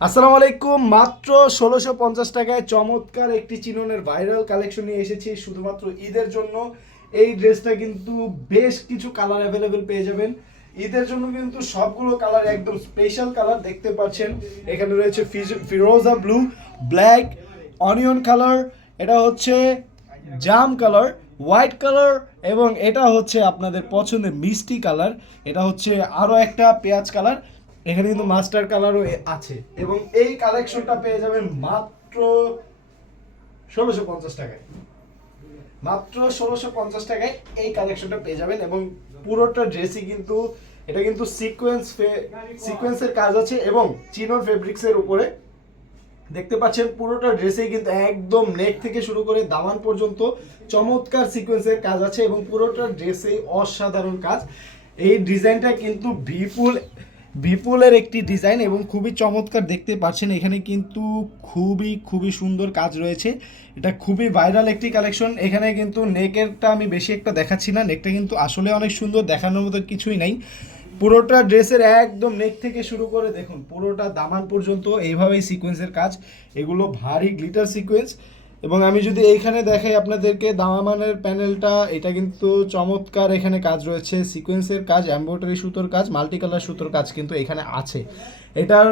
আসসালামু আলাইকুম। মাত্র ষোলোশো পঞ্চাশ টাকায় চমৎকার একটি চিননের ভাইরাল কালেকশন নিয়ে এসেছি শুধুমাত্র ঈদের জন্য। এই ড্রেসটা কিন্তু বেশ কিছু কালার অ্যাভেলেবেল পেয়ে যাবেন। ঈদের জন্য কিন্তু সবগুলো কালার একদম স্পেশাল কালার দেখতে পাচ্ছেন। এখানে রয়েছে ফিরোজা ব্লু ব্ল্যাক অনিয়ন কালার এটা হচ্ছে জাম কালার হোয়াইট কালার এবং এটা হচ্ছে আপনাদের পছন্দের মিষ্টি কালার এটা হচ্ছে আরও একটা পেঁয়াজ কালার এখানে কিন্তু মাস্টার কালারও আছে। এবং এই কালেকশনটা পেয়ে যাবেন মাত্র ষোলোশো পঞ্চাশ টাকায়। মাত্র ষোলোশো পঞ্চাশ টাকায় এই কালেকশনটা পেয়ে যাবেন এবং পুরোটা ড্রেসই কিন্তু, এটা কিন্তু সিকোয়েন্স সিকোয়েন্সের কাজ আছে এবং চিনোর ফেব্রিক্সের উপরে। দেখতে পাচ্ছেন পুরোটা ড্রেসেই কিন্তু একদম নেক থেকে শুরু করে দামান পর্যন্ত চমৎকার সিকোয়েন্সের কাজ আছে এবং পুরোটা ড্রেসেই অসাধারণ কাজ। এই ডিজাইনটা কিন্তু বিপুল বিপুলের একটি ডিজাইন এবং খুবই চমৎকার দেখতে পাচ্ছেন। এখানে কিন্তু খুবই খুবই সুন্দর কাজ রয়েছে। এটা খুবই ভাইরাল একটি কালেকশন। এখানে কিন্তু নেকেরটা আমি বেশি একটা দেখাচ্ছি না। নেকটা কিন্তু আসলে অনেক সুন্দর, দেখানোর মতো কিছুই নাই। পুরোটা ড্রেসের একদম নেক থেকে শুরু করে দেখুন, পুরোটা দামান পর্যন্ত এইভাবেই সিকোয়েন্সের কাজ। এগুলো ভারী গ্লিটার সিকোয়েন্স এবং আমি যদি এইখানে দেখাই আপনাদেরকে দামামানের প্যানেলটা, এটা কিন্তু চমৎকার এখানে কাজ রয়েছে। সিকোয়েন্সের কাজ, এমব্রয়ডারি সুতোর কাজ মাল্টি কালার সুতোর কাজ কিন্তু এখানে আছে। এটার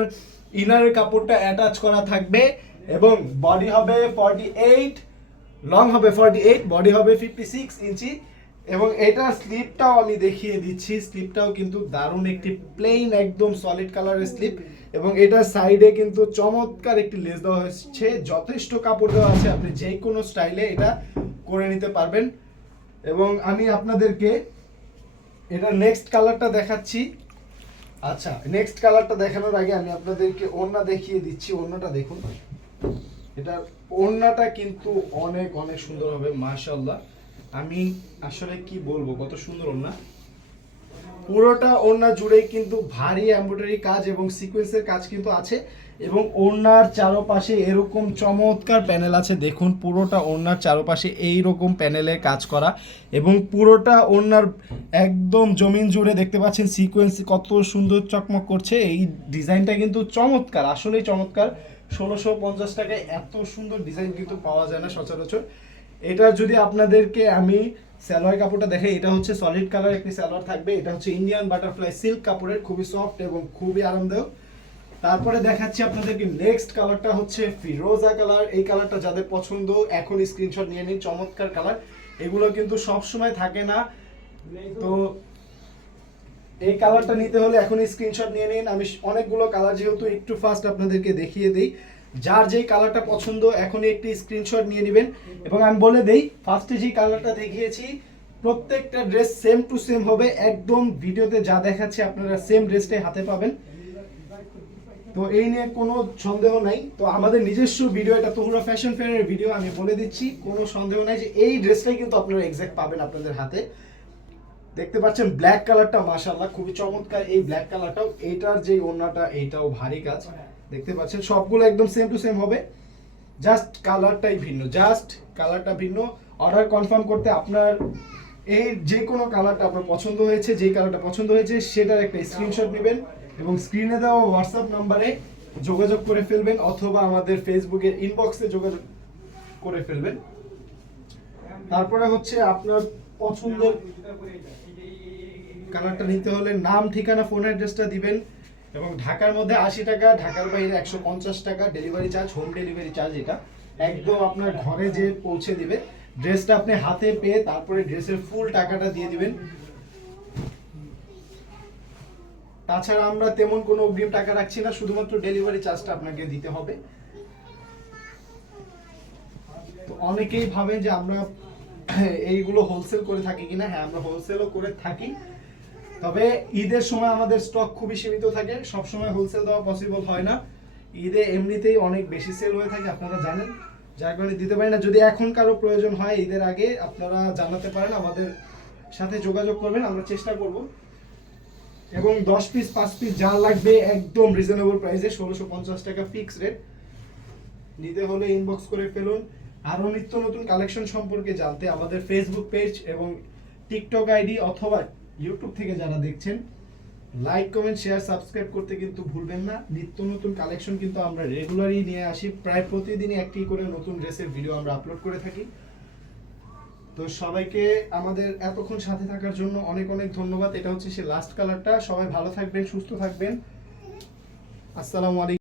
ইনারের কাপড়টা অ্যাটাচ করা থাকবে এবং বডি হবে ফর্টি এইট লং হবে ফর্টি এইট বডি হবে ফিফটি সিক্স ইঞ্চি এবং এটার স্লিপটাও আমি দেখিয়ে দিচ্ছি। স্লিপটাও কিন্তু দারুণ একটি প্লেন একদম সলিড কালারের স্লিপ এবং এটার সাইডে কিন্তু চমৎকার একটি লেস দেওয়া হয়েছে। যথেষ্ট কাপড় দেওয়া আছে, আপনি যে কোনো স্টাইলে এটা করে নিতে পারবেন। এবং আমি আপনাদেরকে এটা নেক্সট কালারটা দেখাচ্ছি। আচ্ছা নেক্সট কালারটা দেখানোর আগে আমি আপনাদেরকে ওড়না দেখিয়ে দিচ্ছি। ওড়নাটা দেখুন। এটার ওড়নাটা কিন্তু অনেক অনেক সুন্দর হবে মাশাল্লাহ আমি আসলে কি বলব? কত সুন্দর ওড়না। পুরোটা ওড়না জুড়েই কিন্তু ভারী এমব্রয়ডারি কাজ এবং সিকোয়েন্সের কাজ কিন্তু আছে এবং ওড়নার চারপাশে এরকম চমৎকার প্যানেল আছে। দেখুন, পুরোটা ওড়নার চারপাশে এই রকম প্যানেলের কাজ করা এবং পুরোটা ওড়নার একদম জমিন জুড়ে দেখতে পাচ্ছেন সিকোয়েন্স কত সুন্দর চকমক করছে। এই ডিজাইনটা কিন্তু চমৎকার, আসলেই চমৎকার। ষোলোশো পঞ্চাশ টাকায় এত সুন্দর ডিজাইন কিন্তু পাওয়া যায় না সচরাচর। এটা যদি আপনাদেরকে আমি সালোয়ার কাপড়টা দেখে এটা হচ্ছে সলিড কালার একটি সালোয়ার থাকবে, এটা হচ্ছে ইন্ডিয়ান বাটারফ্লাই সিল্ক কাপড়ের, খুবই সফট এবং খুবই আরামদায়ক। তারপরে দেখাচ্ছি আপনাদেরকে নেক্সট কালারটা হচ্ছে ফিরোজা কালার এই কালারটা যাদের পছন্দ, এখন স্ক্রিনশট নিয়ে নিন, চমৎকার কালার এগুলো কিন্তু সব সময় থাকে না। তো এই কালারটা নিতে হলে এখনই স্ক্রিনশট নিয়ে নিন। আমি অনেকগুলো কালার যেহেতু একটু ফাস্ট আপনাদেরকে দেখিয়ে দিই। যার যেই কালারটা পছন্দ, এখনই একটি স্ক্রিনশট নিয়ে নেবেন। এবং আমি বলে দেই ফার্স্টে যে কালারটা দেখিয়েছি, প্রত্যেকটা ড্রেস সেম টু সেম হবে। একদম ভিডিওতে যা দেখাচ্ছে, আপনারা সেম ড্রেসটাই হাতে পাবেন। তো এই নিয়ে কোনো সন্দেহ নাই। তো আমাদের নিজস্ব ভিডিও এটা তোমরা ফ্যাশন ফেয়ারের ভিডিও আমি বলে দিচ্ছি, কোনো সন্দেহ নাই যে এই ড্রেসটাই কিন্তু আপনারা এক্স্যাক্ট পাবেন আপনাদের হাতে। দেখতে পাচ্ছেন ব্ল্যাক কালারটা মাশাআল্লাহ, খুবই চমৎকার। এই ব্ল্যাক কালারটাও এইটার যে ওড়নাটা, এইটাও ভারী কাজ। দেখতে পাচ্ছেন, সবগুলো একদম সেম টু সেম হবে। জাস্ট কালারটাই ভিন্ন জাস্ট কালারটা ভিন্ন। অর্ডার কনফার্ম করতে আপনার এই যে কোনো কালারটা আপনার পছন্দ হয়েছে যেই কালারটা পছন্দ হয়েছে, সেটার একটা স্ক্রিনশট নেবেন এবং স্ক্রিনে দেওয়া হোয়াটসঅ্যাপ নাম্বারে যোগাযোগ করে ফেলবেন অথবা আমাদের ফেসবুকের ইনবক্সে যোগাযোগ করে ফেলবেন। তারপরে হচ্ছে আপনার পছন্দের কালারটা নিতে হলে নাম, ঠিকানা ফোন অ্যাড্রেসটা দিবেন। এবং ঢাকার মধ্যে আশি টাকা, ঢাকার বাইরে একশো পঞ্চাশ টাকা delivery charge home delivery charge এটা। একদম আপনার ঘরে যে পৌঁছে দিবে ড্রেসটা আপনি হাতে পেয়ে তারপরে ড্রেসের ফুল টাকাটা দিয়ে দিবেন। তাছাড়া আমরা তেমন কোনো অগ্রিম টাকা রাখছি না, শুধুমাত্র ডেলিভারি চার্জটা আপনাকে দিতে হবে। তো অনেকেই ভাবেন যে আমরা এইগুলো হোলসেল করে থাকি কিনা। হ্যাঁ আমরা হোলসেলও করে থাকি। তবে ঈদের সময় আমাদের স্টক খুবই সীমিত থাকে সব সময় হোলসেল দেওয়া পসিবল হয় না। ঈদে এমনিতেই অনেক বেশি সেল হয়ে থাকে, আপনারা জানেন। যার কারণে দিতে পারি না। যদি এখন কারও প্রয়োজন হয় ঈদের আগে, আপনারা জানাতে পারেন, আমাদের সাথে যোগাযোগ করবেন, আমরা চেষ্টা করব। এবং দশ পিস পাঁচ পিস যা লাগবে একদম রিজনেবল প্রাইসে ষোলোশো পঞ্চাশ টাকা ফিক্স রেট নিতে হলে ইনবক্স করে ফেলুন। আরও নিত্য নতুন কালেকশন সম্পর্কে জানতে আমাদের ফেসবুক পেজ এবং টিকটক আইডি অথবা ইউটিউব থেকে যারা দেখছেন লাইক কমেন্ট শেয়ার সাবস্ক্রাইব করতে কিন্তু ভুলবেন না। নিত্য নতুন কালেকশন কিন্তু আমরা রেগুলারই নিয়ে আসি। প্রায় প্রতিদিনই একটি করে নতুন ড্রেসের ভিডিও আমরা আপলোড করে থাকি। তো সবাইকে আমাদের এতক্ষণ সাথে থাকার জন্য অনেক অনেক ধন্যবাদ। এটা হচ্ছে সে লাস্ট কালারটা সবাই ভালো থাকবেন, সুস্থ থাকবেন। আসসালামু আলাইকুম।